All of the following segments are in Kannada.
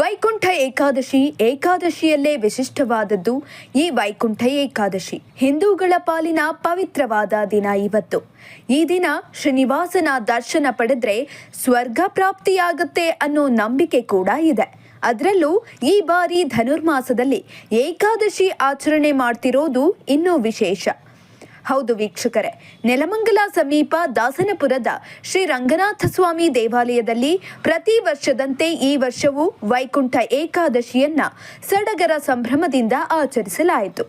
ವೈಕುಂಠ ಏಕಾದಶಿ ಏಕಾದಶಿಯಲ್ಲೇ ವಿಶಿಷ್ಟವಾದದ್ದು ಈ ವೈಕುಂಠ ಏಕಾದಶಿ. ಹಿಂದೂಗಳ ಪಾಲಿನ ಪವಿತ್ರವಾದ ದಿನ ಇವತ್ತು. ಈ ದಿನ ಶ್ರೀನಿವಾಸನ ದರ್ಶನ ಪಡೆದ್ರೆ ಸ್ವರ್ಗ ಪ್ರಾಪ್ತಿಯಾಗುತ್ತೆ ಅನ್ನೋ ನಂಬಿಕೆ ಕೂಡ ಇದೆ. ಅದರಲ್ಲೂ ಈ ಬಾರಿ ಧನುರ್ಮಾಸದಲ್ಲಿ ಏಕಾದಶಿ ಆಚರಣೆ ಮಾಡ್ತಿರೋದು ಇನ್ನೂ ವಿಶೇಷ. ಹೌದು ವೀಕ್ಷಕರೇ. ನೆಲಮಂಗಲ ಸಮೀಪ ದಾಸನಪುರದ ಶ್ರೀ ರಂಗನಾಥ ಸ್ವಾಮಿ ದೇವಾಲಯದಲ್ಲಿ ಪ್ರತಿ ವರ್ಷದಂತೆ ಈ ವರ್ಷವೂ ವೈಕುಂಠ ಏಕಾದಶಿಯನ್ನ ಸಡಗರ ಸಂಭ್ರಮದಿಂದ ಆಚರಿಸಲಾಯಿತು.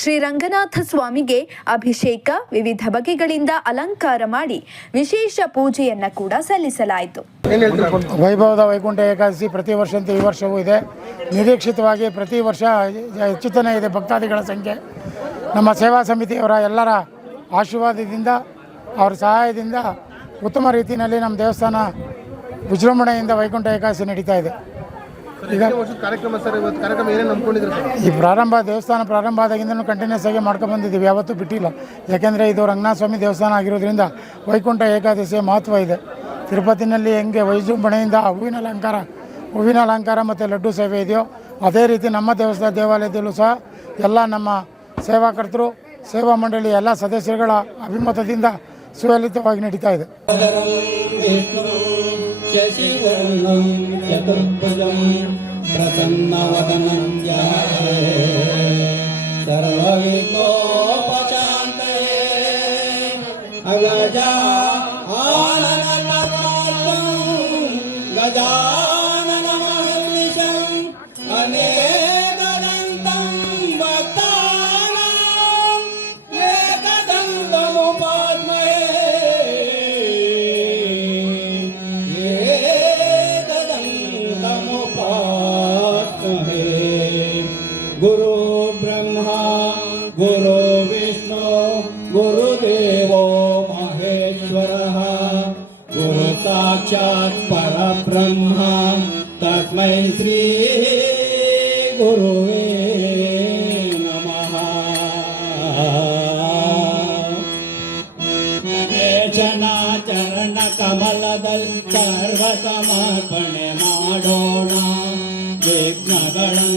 ಶ್ರೀ ರಂಗನಾಥ ಸ್ವಾಮಿಗೆ ಅಭಿಷೇಕ ವಿವಿಧ ಬಗೆಗಳಿಂದ ಅಲಂಕಾರ ಮಾಡಿ ವಿಶೇಷ ಪೂಜೆಯನ್ನ ಕೂಡ ಸಲ್ಲಿಸಲಾಯಿತು. ವೈಭವದ ವೈಕುಂಠ ಏಕಾದಶಿ ಪ್ರತಿ ವರ್ಷದಂತೆ ಈ ವರ್ಷವೂ ಇದೆ. ನಿರೀಕ್ಷಿತವಾಗಿ ಪ್ರತಿ ವರ್ಷ ಹೆಚ್ಚುತ್ತಲೇ ಇದೆ ಭಕ್ತಾದಿಗಳ ಸಂಖ್ಯೆ. ನಮ್ಮ ಸೇವಾ ಸಮಿತಿಯವರ ಎಲ್ಲರ ಆಶೀರ್ವಾದದಿಂದ ಅವರ ಸಹಾಯದಿಂದ ಉತ್ತಮ ರೀತಿಯಲ್ಲಿ ನಮ್ಮ ದೇವಸ್ಥಾನ ವಿಜೃಂಭಣೆಯಿಂದ ವೈಕುಂಠ ಏಕಾದಶಿ ನಡೀತಾ ಇದೆ. ಈ ಪ್ರಾರಂಭ ದೇವಸ್ಥಾನ ಪ್ರಾರಂಭ ಆದಾಗಿಂದನೂ ಕಂಟಿನ್ಯೂಸ್ ಆಗಿ ಮಾಡ್ಕೊಂಡು ಬಂದಿದ್ದೀವಿ. ಯಾವತ್ತೂ ಬಿಟ್ಟಿಲ್ಲ. ಯಾಕೆಂದರೆ ಇದು ರಂಗನಾಥ ಸ್ವಾಮಿ ದೇವಸ್ಥಾನ ಆಗಿರೋದ್ರಿಂದ ವೈಕುಂಠ ಏಕಾದಶಿಯ ಮಹತ್ವ ಇದೆ. ತಿರುಪತಿನಲ್ಲಿ ಹೆಂಗೆ ವೈಜೃಂಭಣೆಯಿಂದ ಹೂವಿನ ಅಲಂಕಾರ ಹೂವಿನ ಅಲಂಕಾರ ಮತ್ತು ಲಡ್ಡು ಸೇವೆ ಇದೆಯೋ, ಅದೇ ರೀತಿ ನಮ್ಮ ದೇವಸ್ಥಾನ ದೇವಾಲಯದಲ್ಲೂ ಸಹ ಎಲ್ಲ ನಮ್ಮ ಸೇವಾಕರ್ತರು, ಸೇವಾ ಮಂಡಳಿ ಎಲ್ಲ ಸದಸ್ಯರುಗಳ ಅಭಿಮತದಿಂದ ಸುಲಲಿತವಾಗಿ ನಡೀತಾ ಇದೆ. शशिवर्णं चतुर्भुजं प्रसन्नवदनं जाये सर्वविघ्नोपशान्तये विद्महे गुरु ब्रह्मा, गुरु विष्णु गुरुदेव महेश्वर, गुरु साक्षात् परब्रह्मा, तस्म श्री गुरुवे नमः। वेचना चरणकमलदल् सर्वसमर्पणे माडोणा ಮಾಡೋಣ